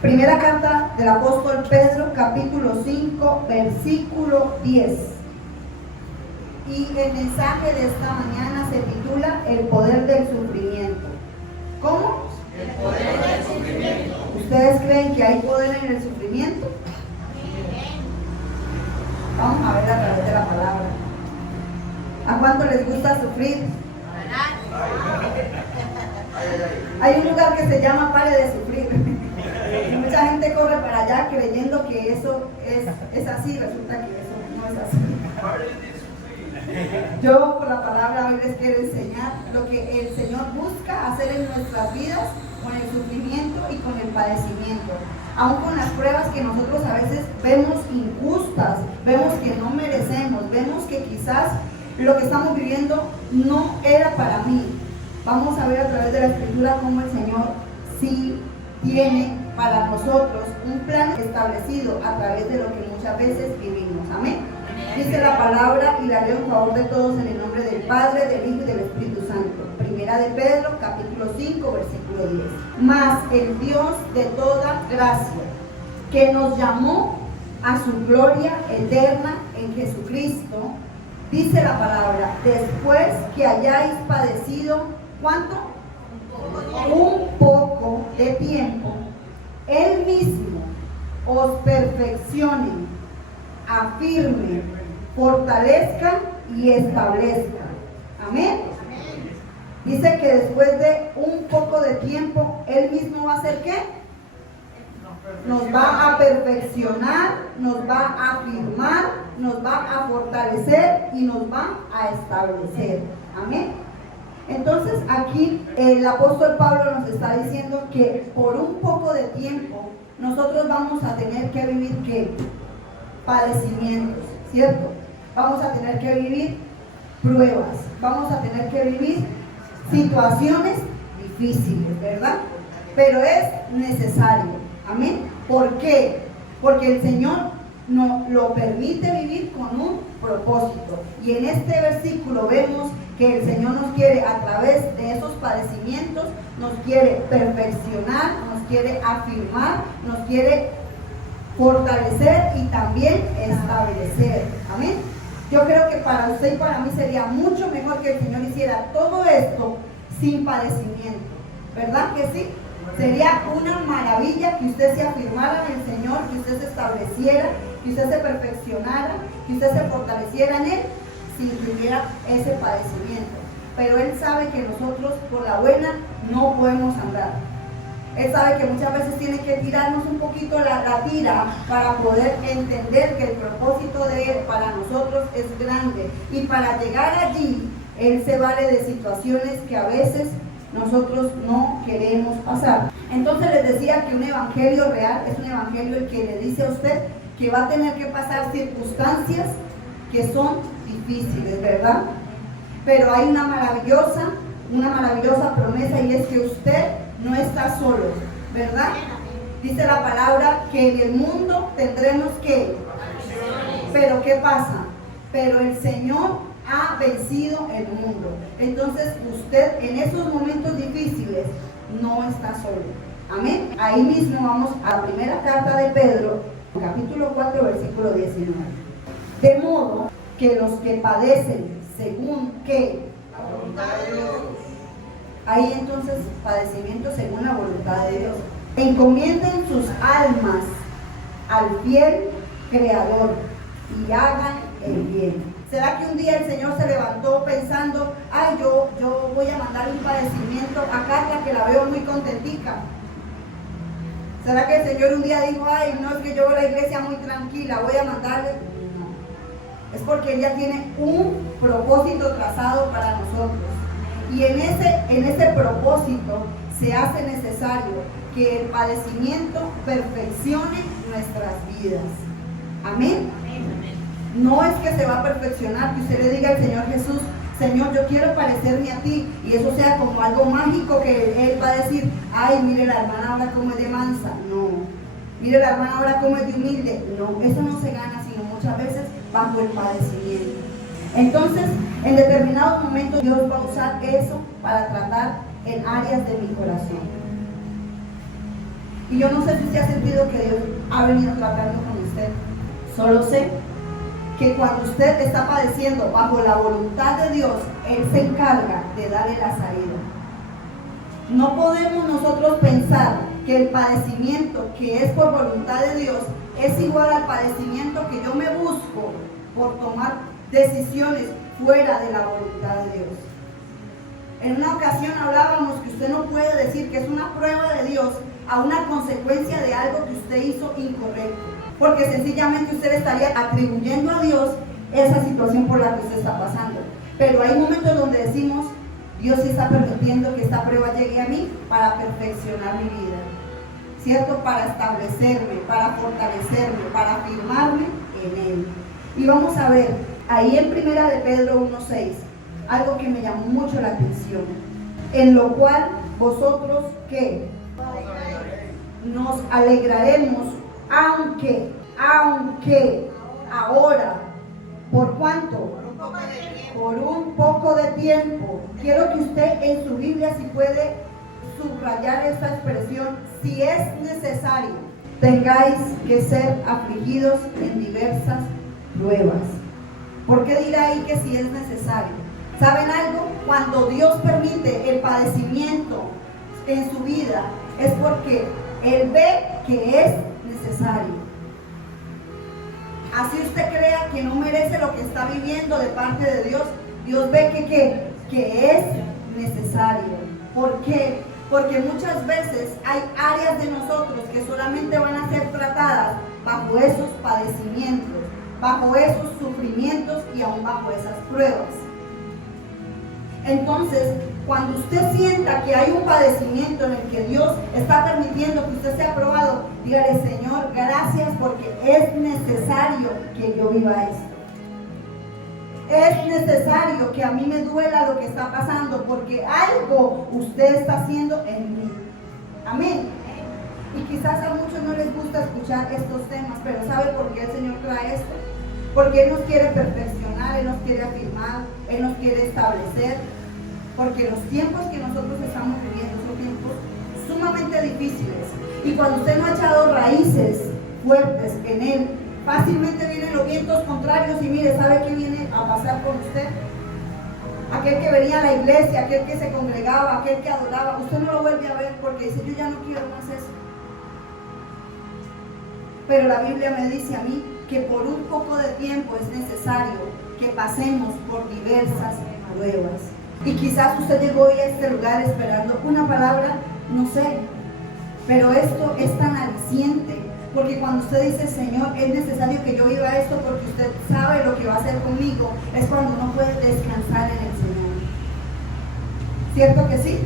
Primera carta del apóstol Pedro, capítulo 5, versículo 10. Y el mensaje de esta mañana se titula El poder del sufrimiento. ¿Cómo? El poder del sufrimiento. ¿Ustedes creen que hay poder en el sufrimiento? Vamos a ver a través de la palabra. ¿A cuánto les gusta sufrir? Hay un lugar que se llama Pare de Sufrir. Y mucha gente corre para allá creyendo que eso es así, resulta que eso no es así. Yo por la palabra hoy les quiero enseñar lo que el Señor busca hacer en nuestras vidas con el sufrimiento y con el padecimiento. Aún con las pruebas que nosotros a veces vemos injustas, vemos que no merecemos, vemos que quizás lo que estamos viviendo no era para mí. Vamos a ver a través de la Escritura cómo el Señor sí tiene para nosotros un plan establecido a través de lo que muchas veces vivimos. Amén. Dice la palabra y la leo en favor de todos en el nombre del Padre, del Hijo y del Espíritu Santo. Primera de Pedro, capítulo 5, versículo 10. Mas el Dios de toda gracia, que nos llamó a su gloria eterna en Jesucristo, dice la palabra, después que hayáis padecido, ¿cuánto? Un poco de tiempo, Él mismo os perfeccione, afirme, fortalezca y establezca. Amén. Dice que después de un poco de tiempo, Él mismo va a hacer ¿qué? Nos va a perfeccionar, nos va a afirmar, nos va a fortalecer y nos va a establecer. Amén. Entonces aquí el apóstol Pablo nos está diciendo que por un poco de tiempo nosotros vamos a tener que vivir ¿qué? Padecimientos, ¿cierto? Vamos a tener que vivir pruebas, vamos a tener que vivir situaciones difíciles, ¿verdad? Pero es necesario, amén. ¿Por qué? Porque el Señor nos lo permite vivir con un propósito. Y en este versículo vemos que el Señor nos quiere, a través de esos padecimientos, nos quiere perfeccionar, nos quiere afirmar, nos quiere fortalecer y también establecer. Amén. Yo creo que para usted y para mí sería mucho mejor que el Señor hiciera todo esto sin padecimiento. ¿Verdad que sí? Sería una maravilla que usted se afirmara en el Señor, que usted se estableciera, que usted se perfeccionara, que usted se fortaleciera en Él, si tuviera ese padecimiento. Pero Él sabe que nosotros por la buena no podemos andar. Él sabe que muchas veces tiene que tirarnos un poquito la tira para poder entender que el propósito de Él para nosotros es grande. Y para llegar allí, Él se vale de situaciones que a veces nosotros no queremos pasar. Entonces les decía que un evangelio real es un evangelio el que le dice a usted que va a tener que pasar circunstancias que son difíciles, ¿verdad? Pero hay una maravillosa promesa, y es que usted no está solo, ¿verdad? Dice la palabra que en el mundo tendremos que, pero ¿qué pasa? Pero el Señor ha vencido el mundo. Entonces usted en esos momentos difíciles no está solo. Amén. Ahí mismo vamos a la primera carta de Pedro, capítulo 4, versículo 19. De modo que los que padecen según que la voluntad de Dios. Ahí entonces padecimiento según la voluntad de Dios. Encomienden sus almas al fiel Creador y hagan el bien. ¿Será que un día el Señor se levantó pensando, ay, yo voy a mandar un padecimiento a Carla, que la veo muy contentica? ¿Será que el Señor un día dijo, ay, no, es que yo veo la iglesia muy tranquila, voy a mandarle? No. Es porque Él ya tiene un propósito trazado para nosotros. Y en ese propósito se hace necesario que el padecimiento perfeccione nuestras vidas. Amén. No es que se va a perfeccionar, que usted le diga al Señor Jesús, Señor, yo quiero parecerme a ti, y eso sea como algo mágico que Él va a decir, ay, mire la hermana ahora como es de mansa. No. Mire la hermana ahora como es de humilde. No, eso no se gana, sino muchas veces bajo el padecimiento. Entonces, en determinados momentos Dios va a usar eso para tratar en áreas de mi corazón. Y yo no sé si usted ha sentido que Dios ha venido tratando con usted. Solo sé que cuando usted está padeciendo bajo la voluntad de Dios, Él se encarga de darle la salida. No podemos nosotros pensar que el padecimiento que es por voluntad de Dios es igual al padecimiento que yo me busco por tomar decisiones fuera de la voluntad de Dios. En una ocasión hablábamos que usted no puede decir que es una prueba de Dios a una consecuencia de algo que usted hizo incorrecto, porque sencillamente usted estaría atribuyendo a Dios esa situación por la que usted está pasando. Pero hay momentos donde decimos, Dios sí está permitiendo que esta prueba llegue a mí para perfeccionar mi vida, ¿cierto? Para establecerme, para fortalecerme, para afirmarme en Él. Y vamos a ver, ahí en 1 de Pedro 1:6, algo que me llamó mucho la atención, en lo cual vosotros, ¿qué? Nos alegraremos, aunque ahora, ¿por cuánto? Por un poco de tiempo. Quiero que usted en su Biblia, si puede subrayar esta expresión, si es necesario, tengáis que ser afligidos en diversas pruebas. ¿Por qué dirá ahí que si es necesario? ¿Saben algo? Cuando Dios permite el padecimiento en su vida, es porque Él ve que es necesario. Así usted crea que no merece lo que está viviendo de parte de Dios, Dios ve que es necesario. ¿Por qué? Porque muchas veces hay áreas de nosotros que solamente van a ser tratadas bajo esos padecimientos, bajo esos sufrimientos y aún bajo esas pruebas. Entonces, cuando usted sienta que hay un padecimiento en el que Dios está permitiendo que usted sea probado, dígale, Señor, gracias porque es necesario que yo viva esto. Es necesario que a mí me duela lo que está pasando porque algo usted está haciendo en mí. Amén. Y quizás a muchos no les gusta escuchar estos temas, pero ¿sabe por qué el Señor trae esto? Porque Él nos quiere perfeccionar, Él nos quiere afirmar, Él nos quiere establecer. Porque los tiempos que nosotros estamos viviendo son tiempos sumamente difíciles. Y cuando usted no ha echado raíces fuertes en Él, fácilmente vienen los vientos contrarios y mire, ¿sabe qué viene a pasar con usted? Aquel que venía a la iglesia, aquel que se congregaba, aquel que adoraba, usted no lo vuelve a ver porque dice, yo ya no quiero más eso. Pero la Biblia me dice a mí que por un poco de tiempo es necesario que pasemos por diversas pruebas. Y quizás usted llegó hoy a este lugar esperando una palabra, no sé, pero esto es tan aliciente, porque cuando usted dice, Señor, es necesario que yo viva esto porque usted sabe lo que va a hacer conmigo, es cuando uno puede descansar en el Señor. ¿Cierto que sí?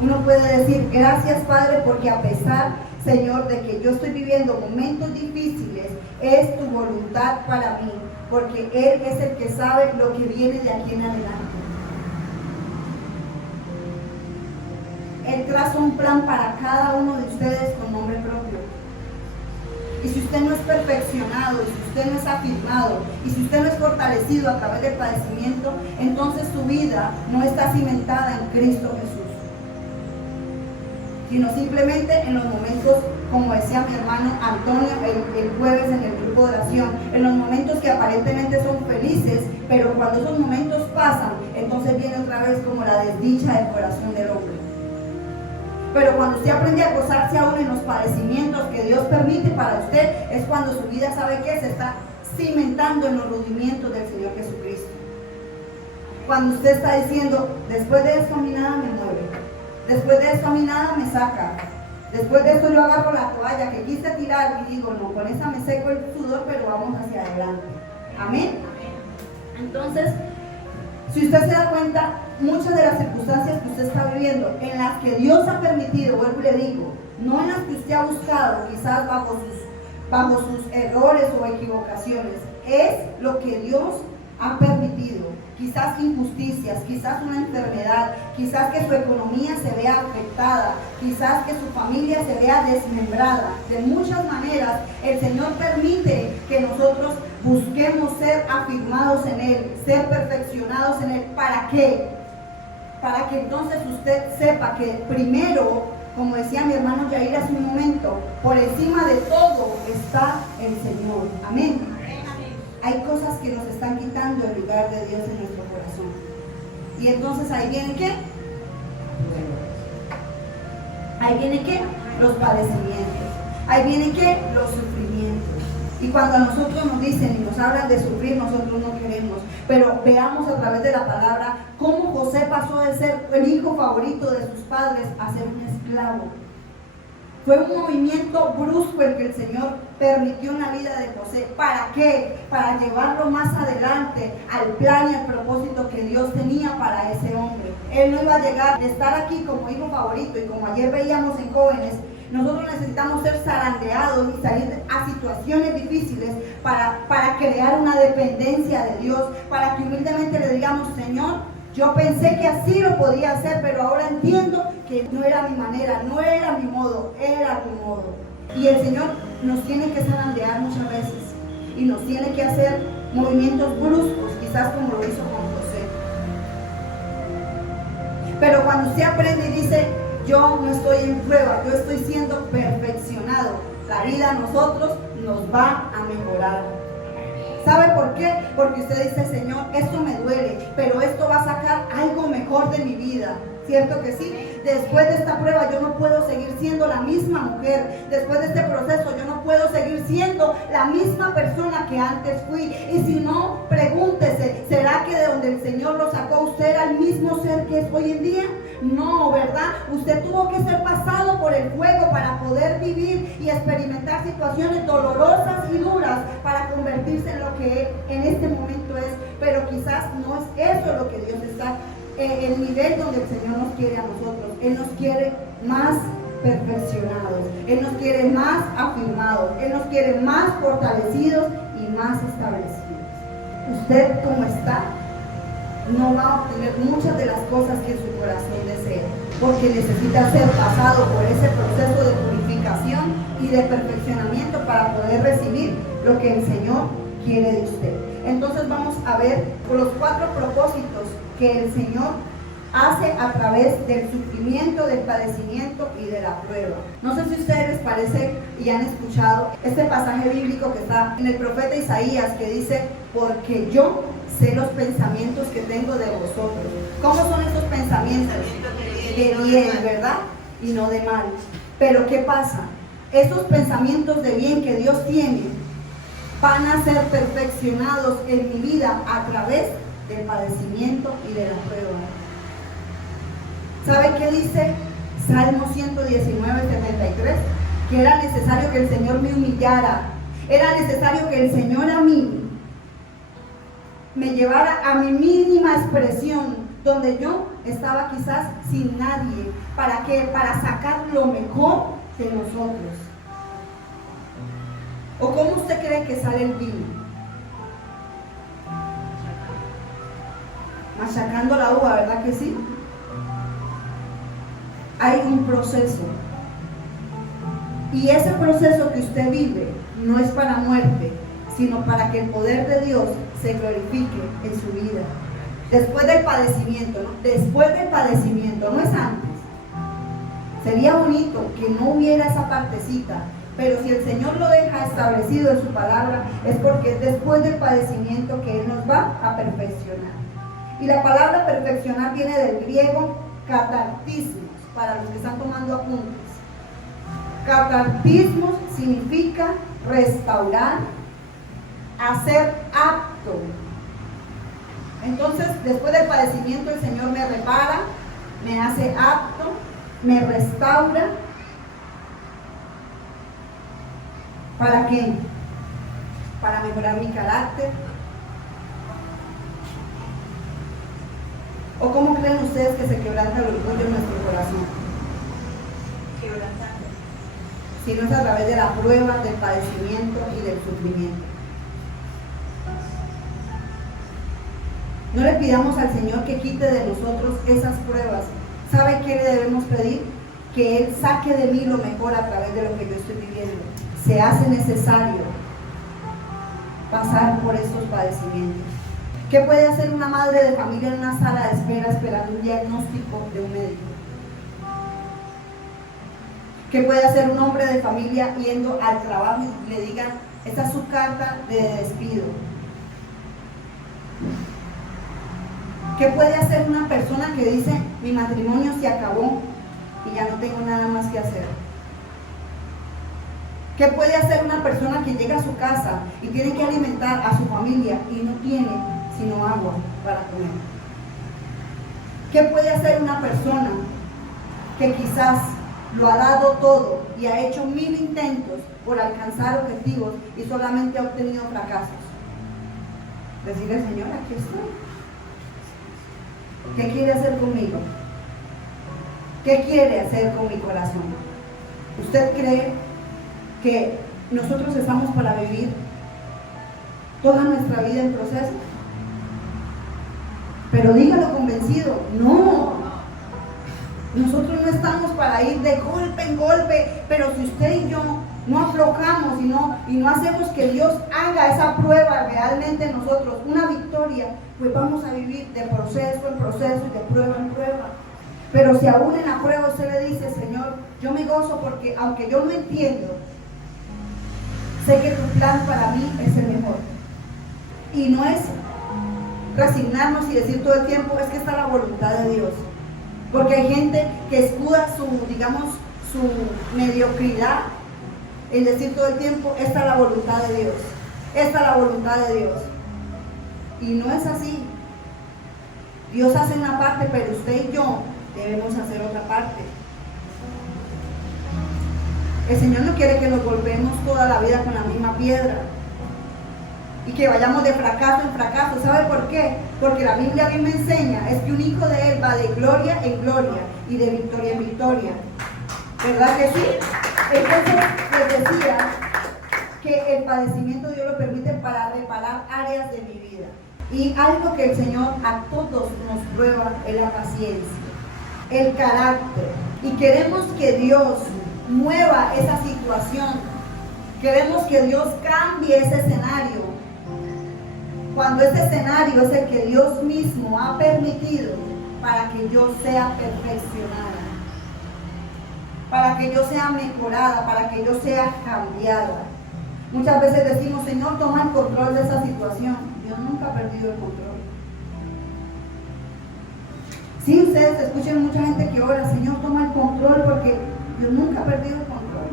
Uno puede decir, gracias Padre, porque a pesar, Señor, de que yo estoy viviendo momentos difíciles, es tu voluntad para mí, porque Él es el que sabe lo que viene de aquí en adelante. Él traza un plan para cada uno de ustedes con nombre propio. Y si usted no es perfeccionado, y si usted no es afirmado, y si usted no es fortalecido a través del padecimiento, entonces su vida no está cimentada en Cristo Jesús. Sino simplemente en los momentos, como decía mi hermano Antonio el jueves en el grupo de oración, en los momentos que aparentemente son felices, pero cuando esos momentos pasan, entonces viene otra vez como la desdicha del corazón del hombre. Pero cuando usted aprende a gozarse aún en los padecimientos que Dios permite para usted, es cuando su vida, ¿sabe qué? Se está cimentando en los rudimientos del Señor Jesucristo. Cuando usted está diciendo, después de esto a mí nada me mueve, después de esto a mí nada me saca, después de esto yo agarro la toalla que quise tirar y digo, no, con esa me seco el sudor, pero vamos hacia adelante. Amén. Entonces, si usted se da cuenta, muchas de las circunstancias que usted está viviendo, en las que Dios ha permitido, vuelvo y le digo, no en las que usted ha buscado, quizás bajo sus errores o equivocaciones, es lo que Dios ha permitido. Quizás injusticias, quizás una enfermedad, quizás que su economía se vea afectada, quizás que su familia se vea desmembrada. De muchas maneras, el Señor permite que nosotros busquemos ser afirmados en Él, ser perfeccionados en Él. ¿Para qué? Para que entonces usted sepa que primero como decía mi hermano Yair hace un momento, por encima de todo está el Señor. Amén. Hay cosas que nos están quitando el lugar de Dios en nuestro corazón. Y entonces ahí viene ¿qué? Ahí viene ¿qué? Los padecimientos. Ahí viene ¿qué? Los sufrimientos. Y cuando a nosotros nos dicen y nos hablan de sufrir, nosotros no queremos. Pero veamos a través de la palabra cómo José pasó de ser el hijo favorito de sus padres a ser un esclavo. Fue un movimiento brusco el que el Señor permitió en la vida de José. ¿Para qué? Para llevarlo más adelante al plan y al propósito que Dios tenía para ese hombre. Él no iba a llegar a estar aquí como hijo favorito, y como ayer veíamos en jóvenes, nosotros necesitamos ser zarandeados y salir a situaciones difíciles para crear una dependencia de Dios, para que humildemente le digamos: Señor, yo pensé que así lo podía hacer, pero ahora entiendo que no era mi manera, no era mi modo, era tu modo. Y el Señor nos tiene que zarandear muchas veces y nos tiene que hacer movimientos bruscos, quizás como lo hizo con José. Pero cuando usted aprende y dice: yo no estoy en prueba, yo estoy siendo perfeccionado, la vida a nosotros nos va a mejorar. ¿Sabe por qué? Porque usted dice: Señor, esto me duele, pero esto va a sacar algo mejor de mi vida. ¿Cierto que sí? Después de esta prueba yo no puedo seguir siendo la misma mujer. Después de este proceso yo no puedo seguir siendo la misma persona que antes fui. Y si no, pregúntese: ¿será que de donde el Señor lo sacó usted era el mismo ser que es hoy en día? No, ¿verdad? Usted tuvo que ser pasado por el fuego para poder vivir y experimentar situaciones dolorosas y duras para convertirse en lo que en este momento es. Pero quizás no es eso lo que Dios está, el nivel donde el Señor nos quiere a nosotros. Él nos quiere más perfeccionados, Él nos quiere más afirmados, Él nos quiere más fortalecidos y más establecidos. Usted, como está, no va a obtener muchas de las cosas que su corazón desea, porque necesita ser pasado por ese proceso de purificación y de perfeccionamiento para poder recibir lo que el Señor quiere de usted. Entonces vamos a ver los 4 propósitos que el Señor hace a través del sufrimiento, del padecimiento y de la prueba. No sé si a ustedes les parece y han escuchado este pasaje bíblico que está en el profeta Isaías, que dice: porque yo sé los pensamientos que tengo de vosotros. ¿Cómo son esos pensamientos? De bien, ¿verdad? Y no de mal. Pero ¿qué pasa? Esos pensamientos de bien que Dios tiene van a ser perfeccionados en mi vida a través del padecimiento y de la prueba. ¿Sabe qué dice Salmo 119, 73? Que era necesario que el Señor me humillara. Era necesario que el Señor a mí me llevara a mi mínima expresión, donde yo estaba quizás sin nadie. ¿Para qué? Para sacar lo mejor de nosotros. ¿O cómo usted cree que sale el vino? Machacando la uva, ¿verdad que sí? Hay un proceso. Y ese proceso que usted vive no es para muerte, sino para que el poder de Dios se glorifique en su vida. Después del padecimiento, ¿no? Después del padecimiento, no es antes. Sería bonito que no hubiera esa partecita, pero si el Señor lo deja establecido en su palabra, es porque es después del padecimiento que Él nos va a perfeccionar. Y la palabra perfeccionar viene del griego catartismos, para los que están tomando apuntes. Catartismos significa restaurar, hacer apto. Entonces, después del padecimiento, el Señor me repara, me hace apto, me restaura. ¿Para qué? Para mejorar mi carácter. ¿O cómo creen ustedes que se quebranta el orgullo en nuestro corazón? Quebrantando. Si no es a través de la prueba, del padecimiento y del sufrimiento. No le pidamos al Señor que quite de nosotros esas pruebas. ¿Sabe qué le debemos pedir? Que Él saque de mí lo mejor a través de lo que yo estoy viviendo. Se hace necesario pasar por estos padecimientos. ¿Qué puede hacer una madre de familia en una sala de espera esperando un diagnóstico de un médico? ¿Qué puede hacer un hombre de familia yendo al trabajo y le digan, esta es su carta de despido? ¿Qué puede hacer una persona que dice, mi matrimonio se acabó y ya no tengo nada más que hacer? ¿Qué puede hacer una persona que llega a su casa y tiene que alimentar a su familia y no tiene sino agua para comer? ¿Qué puede hacer una persona que quizás lo ha dado todo y ha hecho 1000 intentos por alcanzar objetivos y solamente ha obtenido fracasos? Decirle, Señor, aquí estoy. ¿Qué quiere hacer conmigo? ¿Qué quiere hacer con mi corazón? ¿Usted cree que nosotros estamos para vivir toda nuestra vida en proceso? Pero dígalo convencido, no. Nosotros no estamos para ir de golpe en golpe, pero si usted y yo no aflojamos y no hacemos que Dios haga esa prueba realmente en nosotros, una victoria, pues vamos a vivir de proceso en proceso y de prueba en prueba. Pero si aún en la prueba usted le dice, Señor, yo me gozo porque aunque yo no entiendo, sé que tu plan para mí es el mejor. Y no es resignarnos y decir todo el tiempo, es que está la voluntad de Dios. Porque hay gente que escuda su mediocridad en decir todo el tiempo, esta es la voluntad de Dios, esta es la voluntad de Dios. Y no es así. Dios hace una parte, pero usted y yo debemos hacer otra parte. El Señor no quiere que nos volvemos toda la vida con la misma piedra y que vayamos de fracaso en fracaso. ¿Sabe por qué? Porque la Biblia a mí me enseña es que un hijo de Él va de gloria en gloria y de victoria en victoria. ¿Verdad que sí? Entonces les decía que el padecimiento Dios lo permite para reparar áreas de mi vida. Y algo que el Señor a todos nos prueba es la paciencia, el carácter. Y queremos que Dios mueva esa situación. Queremos que Dios cambie ese escenario. Cuando ese escenario es el que Dios mismo ha permitido para que yo sea perfeccionada, para que yo sea mejorada, para que yo sea cambiada. Muchas veces decimos, Señor, toma el control de esa situación. Dios nunca ha perdido el control. Sí, ustedes escuchan mucha gente que ora, Señor, toma el control, porque Dios nunca ha perdido el control.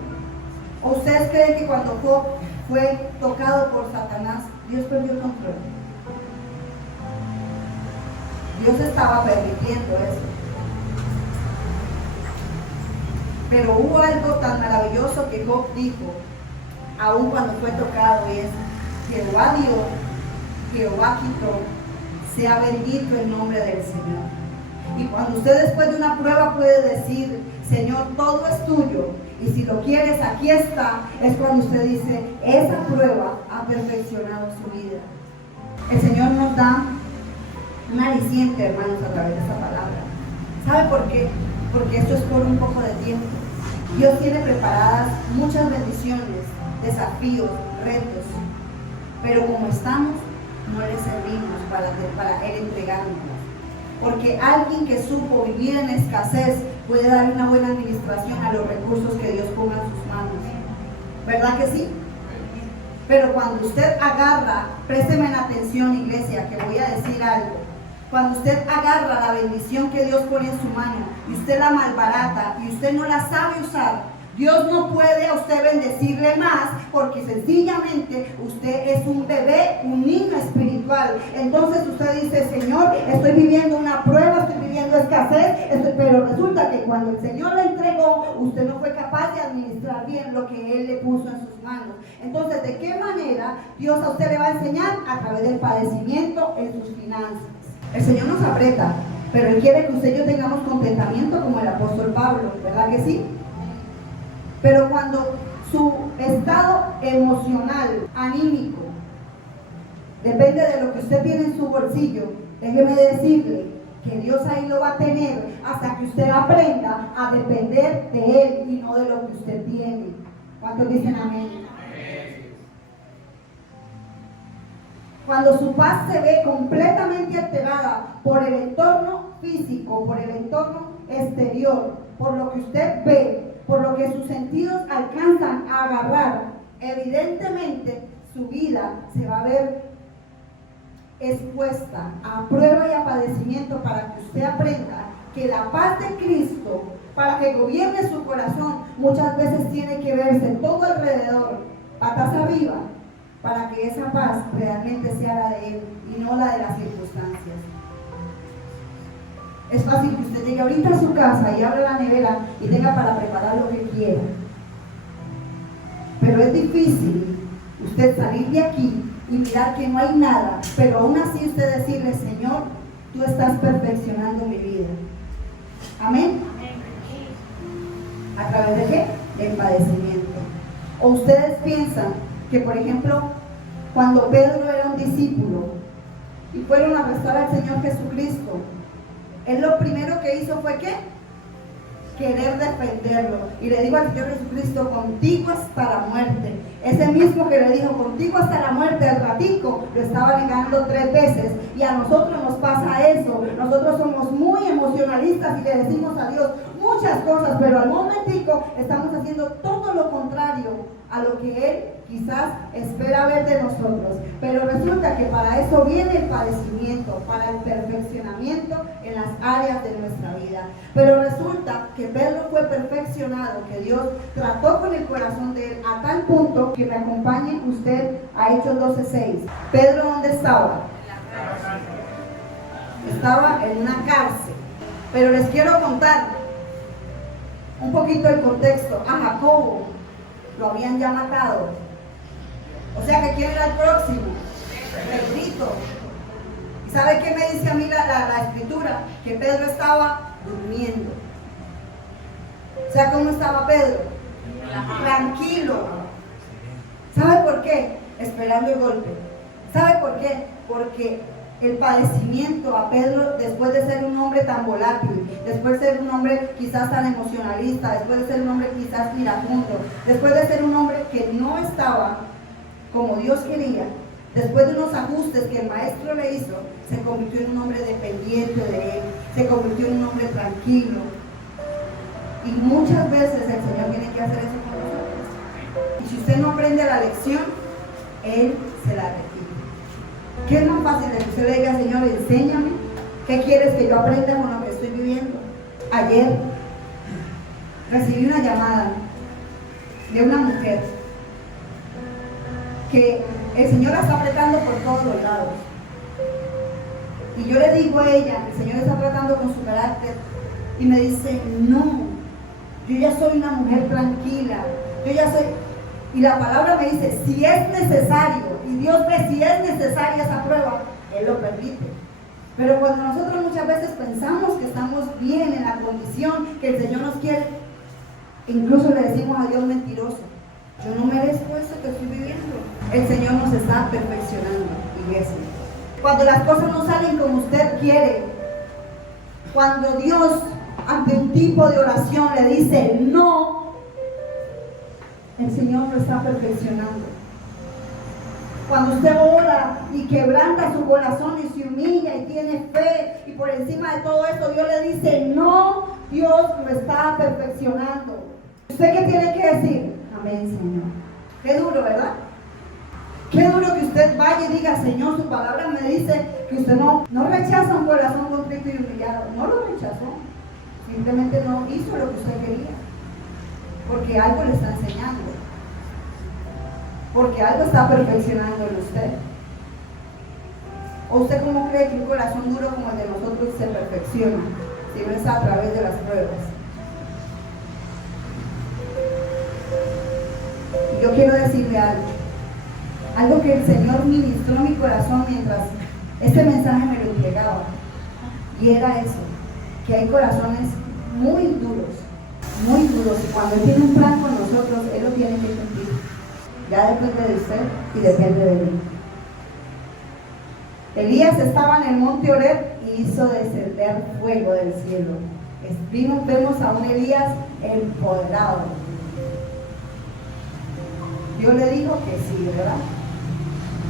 ¿O ustedes creen que cuando Job fue tocado por Satanás, Dios perdió el control? Dios estaba permitiendo eso. Pero hubo algo tan maravilloso que Job dijo, aun cuando fue tocado, y es: Jehová dio, Jehová quitó, sea bendito el nombre del Señor. Y cuando usted después de una prueba puede decir, Señor, todo es tuyo, y si lo quieres, aquí está, es cuando usted dice, esa prueba ha perfeccionado su vida. El Señor nos da un aliciente, hermanos, a través de esta palabra. ¿Sabe por qué? Porque esto es por un poco de tiempo. Dios tiene preparadas muchas bendiciones, desafíos, retos, pero como estamos, no le servimos para Él entregarnos. Porque alguien que supo vivir en escasez puede dar una buena administración a los recursos que Dios ponga en sus manos. ¿Verdad que sí? Pero cuando usted agarra, présteme atención, iglesia, que voy a decir algo. Cuando usted agarra la bendición que Dios pone en su mano y usted la malbarata y usted no la sabe usar, Dios no puede a usted bendecirle más, porque sencillamente usted es un bebé, un niño espiritual. Entonces usted dice, Señor, estoy viviendo una prueba, estoy viviendo escasez, pero resulta que cuando el Señor le entregó, usted no fue capaz de administrar bien lo que Él le puso en sus manos. Entonces, ¿de qué manera Dios a usted le va a enseñar? A través del padecimiento en sus finanzas. El Señor nos aprieta, pero Él quiere que usted y yo tengamos contentamiento como el apóstol Pablo, ¿verdad que sí? Pero cuando su estado emocional, anímico, depende de lo que usted tiene en su bolsillo, déjeme decirle que Dios ahí lo va a tener hasta que usted aprenda a depender de Él y no de lo que usted tiene. ¿Cuántos dicen amén? Cuando su paz se ve completamente alterada por el entorno físico, por el entorno exterior, por lo que usted ve, por lo que sus sentidos alcanzan a agarrar, evidentemente su vida se va a ver expuesta a prueba y a padecimiento para que usted aprenda que la paz de Cristo, para que gobierne su corazón, muchas veces tiene que verse todo alrededor, patas arriba, para que esa paz realmente sea la de Él y no la de las circunstancias. Es fácil que usted llegue ahorita a su casa y abra la nevera y tenga para preparar lo que quiera. Pero es difícil usted salir de aquí y mirar que no hay nada, pero aún así usted decirle: Señor, tú estás perfeccionando mi vida. Amén. ¿A través de qué? Del padecimiento. O ustedes piensan que, por ejemplo, cuando Pedro era un discípulo y fueron a arrestar al Señor Jesucristo, él lo primero que hizo fue ¿qué? Querer defenderlo. Y le digo al Señor Jesucristo: contigo hasta la muerte. Ese mismo que le dijo contigo hasta la muerte, al ratico lo estaba negando 3 veces. Y a nosotros nos pasa eso. Nosotros somos muy emocionalistas y le decimos a Dios muchas cosas, pero al momentico estamos haciendo todo lo contrario a lo que Él quizás espera ver de nosotros. Pero resulta que para eso viene el padecimiento, para el perfeccionamiento en las áreas de nuestra vida. Pero resulta que Pedro fue perfeccionado, que Dios trató con el corazón de él a tal punto que me acompañe usted a Hechos 12:6. Pedro, ¿dónde estaba? Estaba en una cárcel. Pero les quiero contar un poquito el contexto. A Jacobo lo habían ya matado. O sea que ¿quién era el próximo? Pedrito. ¿Y sabe qué me dice a mí la escritura? Que Pedro estaba durmiendo. O sea, ¿cómo estaba Pedro? Tranquilo. ¿Sabe por qué? Esperando el golpe. ¿Sabe por qué? Porque el padecimiento a Pedro, después de ser un hombre tan volátil, después de ser un hombre quizás tan emocionalista, después de ser un hombre quizás iracundo, después de ser un hombre que no estaba como Dios quería, después de unos ajustes que el maestro le hizo, se convirtió en un hombre dependiente de él, se convirtió en un hombre tranquilo. Y muchas veces el Señor tiene que hacer eso con nosotros. Y si usted no aprende la lección, Él se la repite. ¿Qué es más fácil de que usted le diga: Señor, enséñame? ¿Qué quieres que yo aprenda con lo que estoy viviendo? Ayer recibí una llamada de una mujer que el Señor la está apretando por todos los lados. Y yo le digo a ella: el Señor está tratando con su carácter. Y me dice: no, yo ya soy una mujer tranquila, yo ya soy... Y la palabra me dice: si es necesario, y Dios ve si es necesaria esa prueba, Él lo permite. Pero cuando nosotros muchas veces pensamos que estamos bien en la condición que el Señor nos quiere, incluso le decimos a Dios mentiroso: yo no merezco esto que estoy viviendo. El Señor nos está perfeccionando, iglesia. Cuando las cosas no salen como usted quiere, cuando Dios ante un tipo de oración le dice no, el Señor lo está perfeccionando. Cuando usted ora y quebranta su corazón y se humilla y tiene fe, y por encima de todo esto Dios le dice no, Dios lo está perfeccionando. ¿Usted qué tiene que decir? Amén, Señor. Qué duro, ¿verdad? Qué duro que usted vaya y diga: Señor, su palabra me dice que usted no rechaza un corazón contrito y humillado. No lo rechazó, simplemente no hizo lo que usted quería, porque algo le está enseñando, porque algo está perfeccionando en usted. ¿O usted cómo cree que un corazón duro como el de nosotros se perfecciona? Si no es a través de las pruebas. Y yo quiero decirle algo que el Señor ministró en mi corazón mientras este mensaje me lo entregaba, y era eso: que hay corazones muy duros, y cuando Él tiene un plan con nosotros, Él lo tiene que cumplir. Ya depende de usted y depende de mí. Elías estaba en el monte Horeb y hizo descender fuego del cielo. Vemos a un Elías empoderado. Dios le dijo que sí, ¿verdad?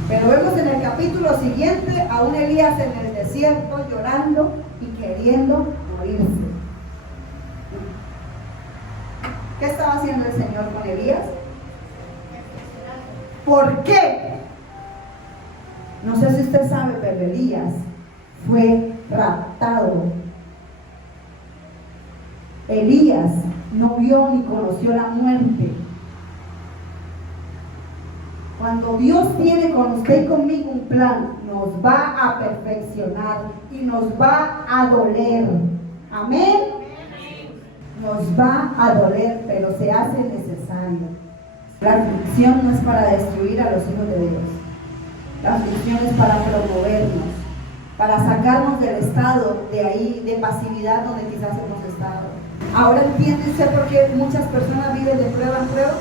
Pero vemos en el capítulo siguiente a un Elías en el desierto llorando y queriendo morirse. ¿Qué estaba haciendo el Señor con Elías? ¿Por qué? No sé si usted sabe, pero Elías fue raptado. Elías no vio ni conoció la muerte. Cuando Dios tiene con usted y conmigo un plan, nos va a perfeccionar y nos va a doler. Amén. Nos va a doler, pero se hace necesario. La aflicción no es para destruir a los hijos de Dios. La aflicción es para promovernos, para sacarnos del estado de ahí, de pasividad donde quizás hemos estado. Ahora entiende usted por qué muchas personas viven de prueba en prueba,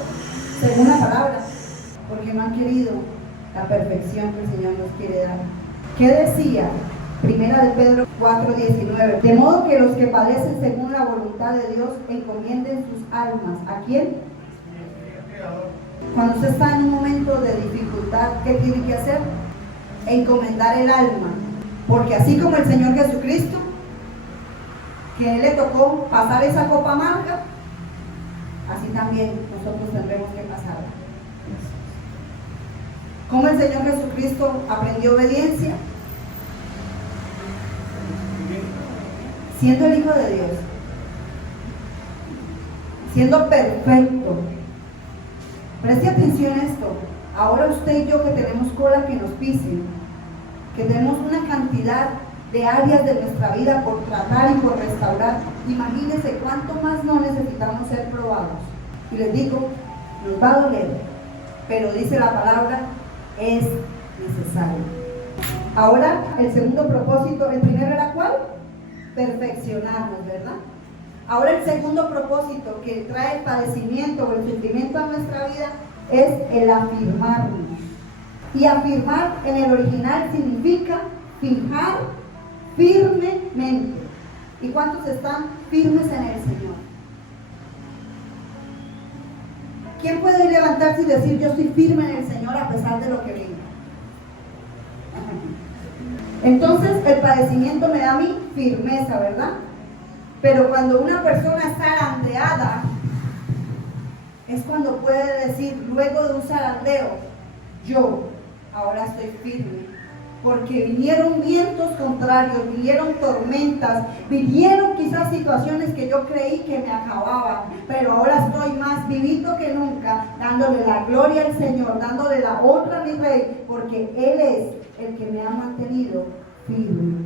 según la palabra, porque no han querido la perfección que el Señor nos quiere dar. ¿Qué decía? Primera de Pedro 4:19. De modo que los que padecen según la voluntad de Dios encomienden sus almas. ¿A quién? Cuando usted está en un momento de dificultad, ¿qué tiene que hacer? Encomendar el alma. Porque así como el Señor Jesucristo, que a Él le tocó pasar esa copa amarga, así también nosotros tendremos que pasarla. ¿Cómo el Señor Jesucristo aprendió obediencia? Siendo el Hijo de Dios, siendo perfecto. Preste atención a esto. Ahora usted y yo que tenemos cola que nos pisen, que tenemos una cantidad de áreas de nuestra vida por tratar y por restaurar, imagínense cuánto más no necesitamos ser probados. Y les digo, nos va a doler, pero dice la palabra, es necesario. Ahora, el segundo propósito, el primero era ¿cuál? Perfeccionarnos, ¿verdad? Ahora el segundo propósito que trae el padecimiento o el sufrimiento a nuestra vida es el afirmarnos. Y afirmar en el original significa fijar firmemente. ¿Y cuántos están firmes en el Señor? ¿Quién puede hoy levantarse y decir yo estoy firme en el Señor a pesar de lo que venga? Entonces el padecimiento me da a mí firmeza, ¿verdad? Pero cuando una persona está zarandeada, es cuando puede decir, luego de un zarandeo, yo ahora estoy firme. Porque vinieron vientos contrarios, vinieron tormentas, vinieron quizás situaciones que yo creí que me acababan, pero ahora estoy más vivito que nunca, dándole la gloria al Señor, dándole la honra a mi Rey, porque Él es el que me ha mantenido firme.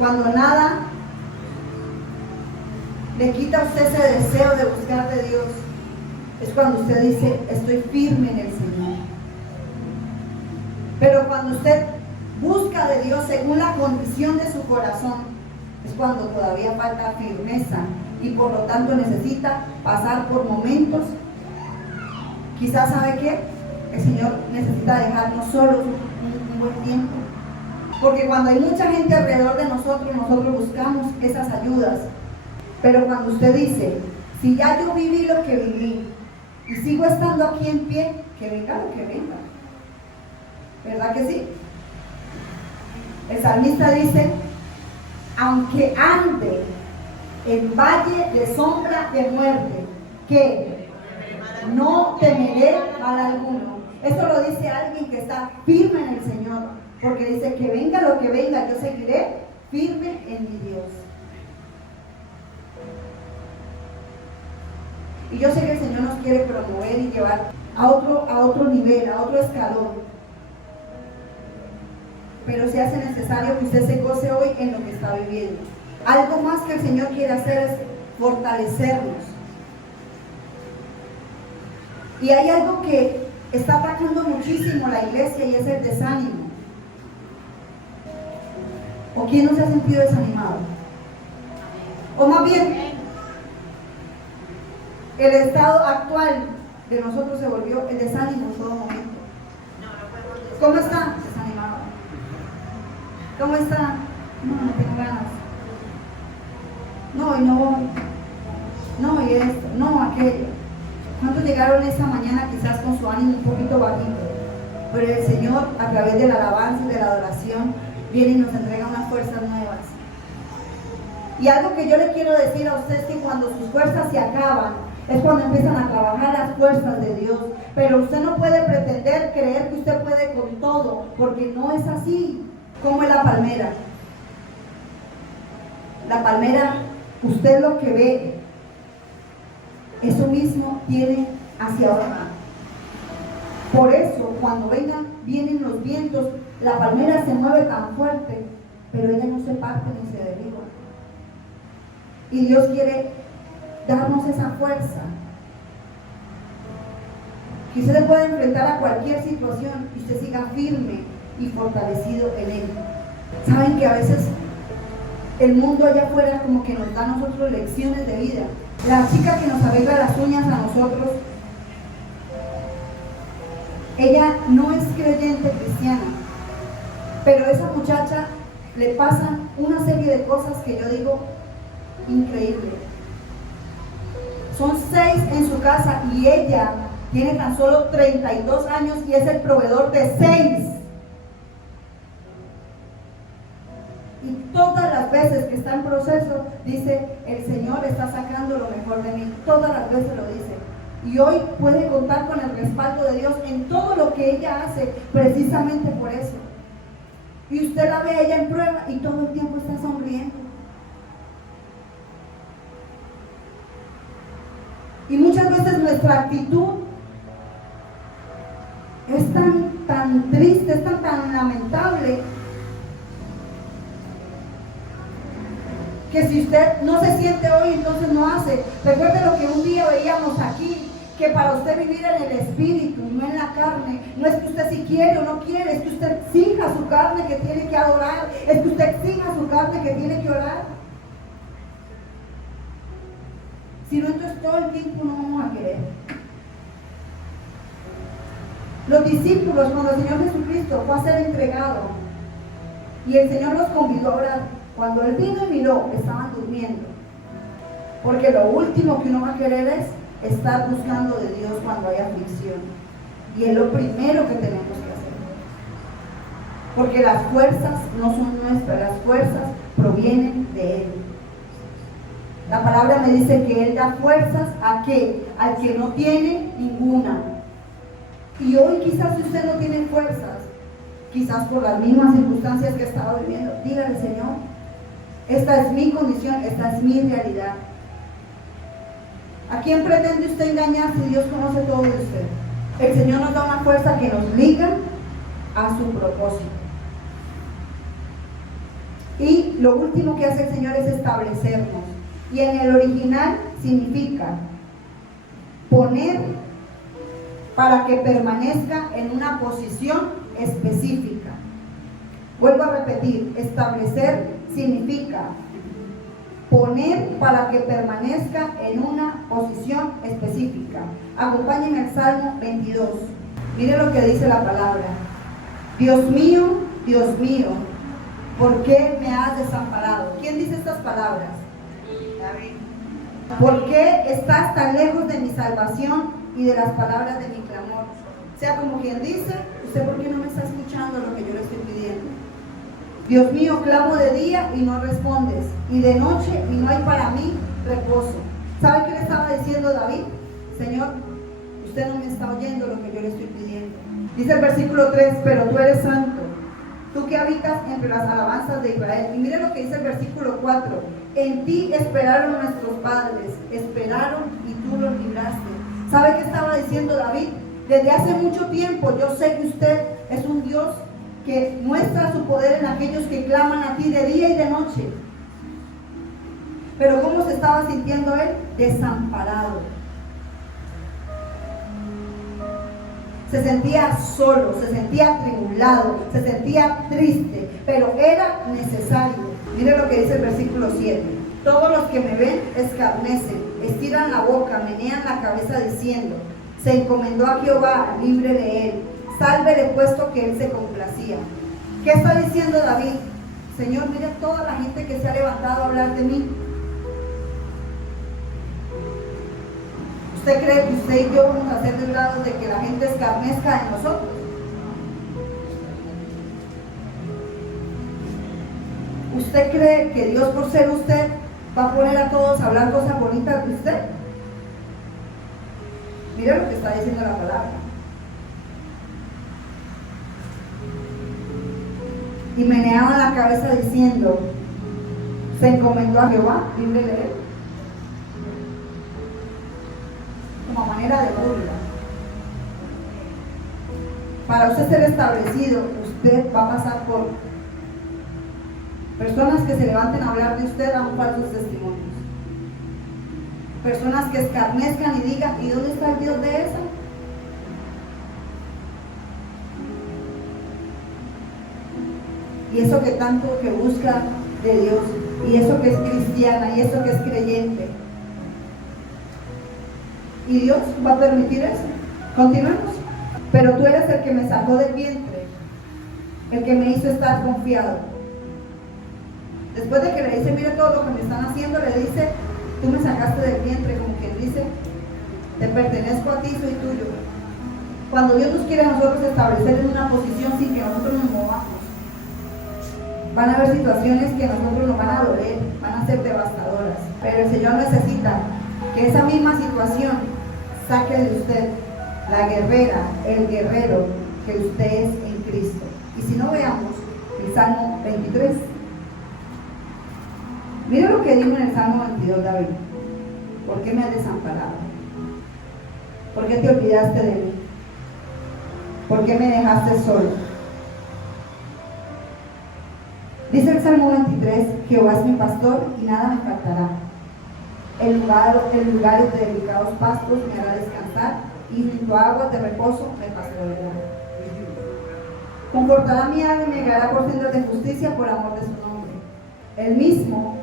Cuando nada le quita a usted ese deseo de buscar de Dios, es cuando usted dice, estoy firme en el Señor. Pero cuando usted busca de Dios según la condición de su corazón, es cuando todavía falta firmeza y por lo tanto necesita pasar por momentos. Quizás, ¿sabe qué? El Señor necesita dejarnos solos un buen tiempo. Porque cuando hay mucha gente alrededor de nosotros, nosotros buscamos esas ayudas. Pero cuando usted dice, si ya yo viví lo que viví y sigo estando aquí en pie, que venga lo que venga. ¿Verdad que sí? El salmista dice, aunque ande en valle de sombra de muerte, que no temeré mal alguno. Esto lo dice alguien que está firme en el Señor, porque dice que venga lo que venga, yo seguiré firme en mi Dios. Y yo sé que el Señor nos quiere promover y llevar a otro nivel, a otro escalón. Pero se hace necesario que usted se goce hoy en lo que está viviendo. Algo más que el Señor quiere hacer es fortalecernos. Y hay algo que está atacando muchísimo la iglesia y es el desánimo. ¿O quién no se ha sentido desanimado? O más bien, el estado actual de nosotros se volvió el desánimo en todo momento. ¿Cómo está? Desanimado. ¿Cómo está? No tengo ganas. No, y no voy. No, y esto, no, aquello. ¿Cuántos llegaron esta mañana quizás con su ánimo un poquito bajito? Pero el Señor, a través de la alabanza y de la adoración, viene y nos entrega unas fuerzas nuevas. Y algo que yo le quiero decir a usted es que cuando sus fuerzas se acaban, Es cuando empiezan a trabajar las fuerzas de Dios. Pero usted no puede pretender creer que usted puede con todo, porque no es así. Como es la palmera. La palmera, usted lo que ve, eso mismo tiene hacia abajo. Por eso, cuando vienen los vientos, la palmera se mueve tan fuerte, pero ella no se parte ni se derriba. Y Dios quiere darnos esa fuerza. Que usted se pueda enfrentar a cualquier situación y usted siga firme y fortalecido en Él. Saben que a veces el mundo allá afuera como que nos da a nosotros lecciones de vida. La chica que nos arregla las uñas a nosotros, ella no es creyente cristiana, pero a esa muchacha le pasan una serie de cosas que yo digo increíble. Son 6 en su casa y ella tiene tan solo 32 años y es el proveedor de 6. Y todas las veces que está en proceso, dice, el Señor está sacando lo mejor de mí. Todas las veces lo dice. Y hoy puede contar con el respaldo de Dios en todo lo que ella hace, precisamente por eso. Y usted la ve a ella en prueba y todo el tiempo está sonriendo. Y muchas veces nuestra actitud es tan triste, es tan lamentable, que si usted no se siente hoy, entonces no hace. Recuerde lo que un día veíamos aquí, que para usted vivir en el espíritu, no en la carne, no es que usted si quiere o no quiere, es que usted exija su carne que tiene que adorar, es que usted exija su carne que tiene que orar. Si no, entonces todo el tiempo no vamos a querer. Los discípulos, cuando el Señor Jesucristo fue a ser entregado y el Señor los convidó a orar, cuando Él vino y miró, estaban durmiendo. Porque lo último que uno va a querer es estar buscando de Dios cuando hay aflicción. Y es lo primero que tenemos que hacer. Porque las fuerzas no son nuestras, las fuerzas provienen de Él. La palabra me dice que Él da fuerzas ¿a qué? Al que no tiene ninguna. Y hoy quizás si usted no tiene fuerzas, quizás por las mismas circunstancias que ha estado viviendo, dígale, Señor, esta es mi condición, esta es mi realidad. ¿A quién pretende usted engañar si Dios conoce todo de usted? El Señor nos da una fuerza que nos liga a su propósito. Y lo último que hace el Señor es establecernos. Y en el original significa poner para que permanezca en una posición específica. Vuelvo a repetir, establecer significa poner para que permanezca en una posición específica. Acompáñenme al Salmo 22. Mire lo que dice la palabra. Dios mío, ¿por qué me has desamparado? ¿Quién dice estas palabras? David. ¿Por qué estás tan lejos de mi salvación y de las palabras de mi clamor? O sea, como quien dice, ¿usted por qué no me está escuchando lo que yo le estoy pidiendo? Dios mío, clamo de día y no respondes, y de noche y no hay para mí reposo. ¿Sabe qué le estaba diciendo David? Señor, usted no me está oyendo lo que yo le estoy pidiendo. Dice el versículo 3, pero tú eres santo, tú que habitas entre las alabanzas de Israel. Y mire lo que dice el versículo 4, en ti esperaron nuestros padres, esperaron y tú los libraste. ¿Sabe qué estaba diciendo David? Desde hace mucho tiempo yo sé que usted es un Dios que muestra su poder en aquellos que claman a ti de día y de noche. Pero ¿cómo se estaba sintiendo él? Desamparado. Se sentía solo, se sentía atribulado, se sentía triste, pero era necesario. Mire lo que dice el versículo 7. Todos los que me ven escarnecen, estiran la boca, menean la cabeza diciendo, se encomendó a Jehová, libre de él. Sálvele puesto que él se complacía. ¿Qué está diciendo David? Señor, mira toda la gente que se ha levantado a hablar de mí. ¿Usted cree que usted y yo vamos a ser librados de que la gente escarnezca de nosotros? ¿Usted cree que Dios, por ser usted, va a poner a todos a hablar cosas bonitas de usted? Mira lo que está diciendo la palabra. Y meneaban la cabeza diciendo, se encomendó a Jehová, libre de él, como manera de burla. Para usted ser establecido, usted va a pasar por personas que se levanten a hablar de usted, aún falsos testimonios. Personas que escarnezcan y digan, ¿y dónde está el Dios de esa? Y eso que tanto que busca de Dios, y eso que es cristiana, y eso que es creyente. Y Dios va a permitir eso. Continuemos. Pero tú eres el que me sacó del vientre, el que me hizo estar confiado. Después de que le dice, mire todo lo que me están haciendo, le dice, tú me sacaste del vientre, como quien dice, te pertenezco a ti, soy tuyo. Cuando Dios nos quiere a nosotros establecer en una posición sin que nosotros nos movamos, van a haber situaciones que a nosotros nos van a doler, van a ser devastadoras. Pero el Señor necesita que esa misma situación saque de usted la guerrera, el guerrero que usted es en Cristo. Y si no, veamos el Salmo 23. Mira lo que dijo en el Salmo 22 David. ¿Por qué me has desamparado? ¿Por qué te olvidaste de mí? ¿Por qué me dejaste solo? Dice el Salmo 23, Jehová es mi pastor y nada me faltará. En lugares de delicados pastos me hará descansar y junto a aguas de reposo me pastoreará. Confortará mi alma y me guiará por sendas de justicia por amor de su nombre. El mismo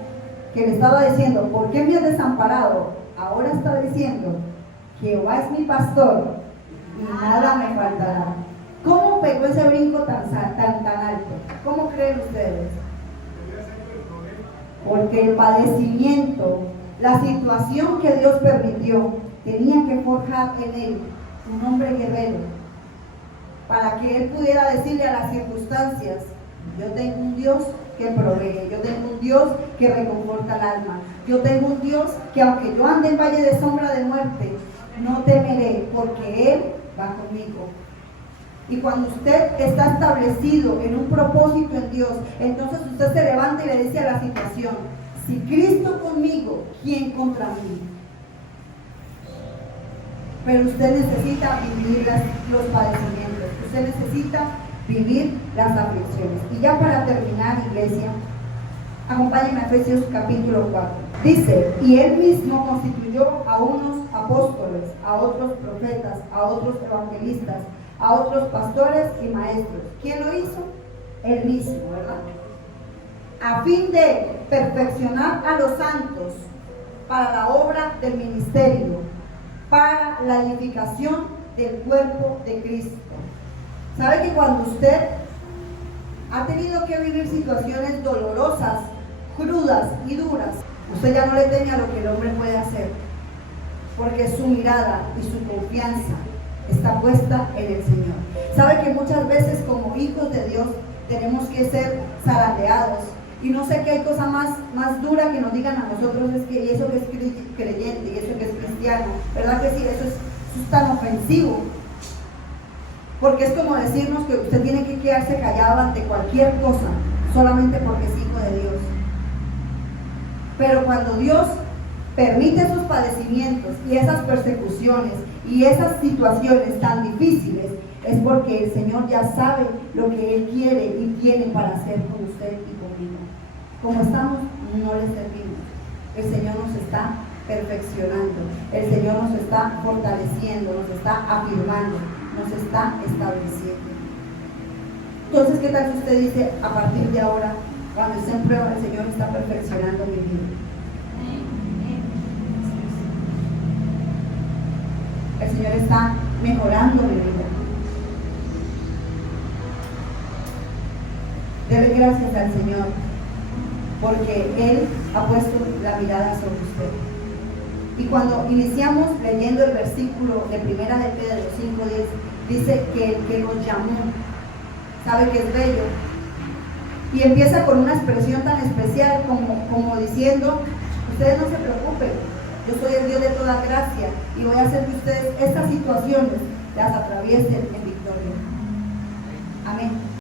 que le estaba diciendo, ¿por qué me has desamparado? Ahora está diciendo, Jehová es mi pastor y nada me faltará. ¿Cómo pegó ese brinco tan alto? ¿Cómo creen ustedes? Porque el padecimiento, la situación que Dios permitió, tenía que forjar en él un hombre guerrero, para que él pudiera decirle a las circunstancias, yo tengo un Dios que provee, yo tengo un Dios que reconforta el alma, yo tengo un Dios que aunque yo ande en valle de sombra de muerte, no temeré, porque Él va conmigo. Y cuando usted está establecido en un propósito en Dios, entonces usted se levanta y le dice a la situación, si Cristo conmigo, ¿quién contra mí? Pero usted necesita vivir los padecimientos, usted necesita vivir las aflicciones. Y ya para terminar, iglesia, acompáñenme a Efesios capítulo 4. Dice, y Él mismo constituyó a unos apóstoles, a otros profetas, a otros evangelistas, a otros pastores y maestros. ¿Quién lo hizo? Él mismo, ¿verdad? A fin de perfeccionar a los santos para la obra del ministerio, para la edificación del cuerpo de Cristo. ¿Sabe que cuando usted ha tenido que vivir situaciones dolorosas, crudas y duras, usted ya no le teme a lo que el hombre puede hacer? Porque su mirada y su confianza está puesta en el Señor. ¿Sabe que muchas veces como hijos de Dios tenemos que ser zarandeados? Y no sé qué hay cosa más dura que nos digan a nosotros, es que y eso que es creyente, y eso que es cristiano, ¿verdad que sí? Eso es tan ofensivo. Porque es como decirnos que usted tiene que quedarse callado ante cualquier cosa, solamente porque es hijo de Dios. Pero cuando Dios permite esos padecimientos y esas persecuciones y esas situaciones tan difíciles, es porque el Señor ya sabe lo que Él quiere y tiene para hacer con usted y conmigo. Como estamos, no le servimos. El Señor nos está perfeccionando, el Señor nos está fortaleciendo, nos está afirmando, nos está estableciendo. Entonces, ¿qué tal si usted dice, a partir de ahora, cuando esté en prueba, el Señor está perfeccionando mi vida? El Señor está mejorando mi vida. Debe gracias al Señor, porque Él ha puesto la mirada sobre usted. Y cuando iniciamos leyendo el versículo de Primera de Pedro 5:10, dice que el que nos llamó sabe que es bello. Y empieza con una expresión tan especial como diciendo, ustedes no se preocupen, Yo soy el Dios de toda gracia y voy a hacer que ustedes estas situaciones las atraviesen en victoria. Amén.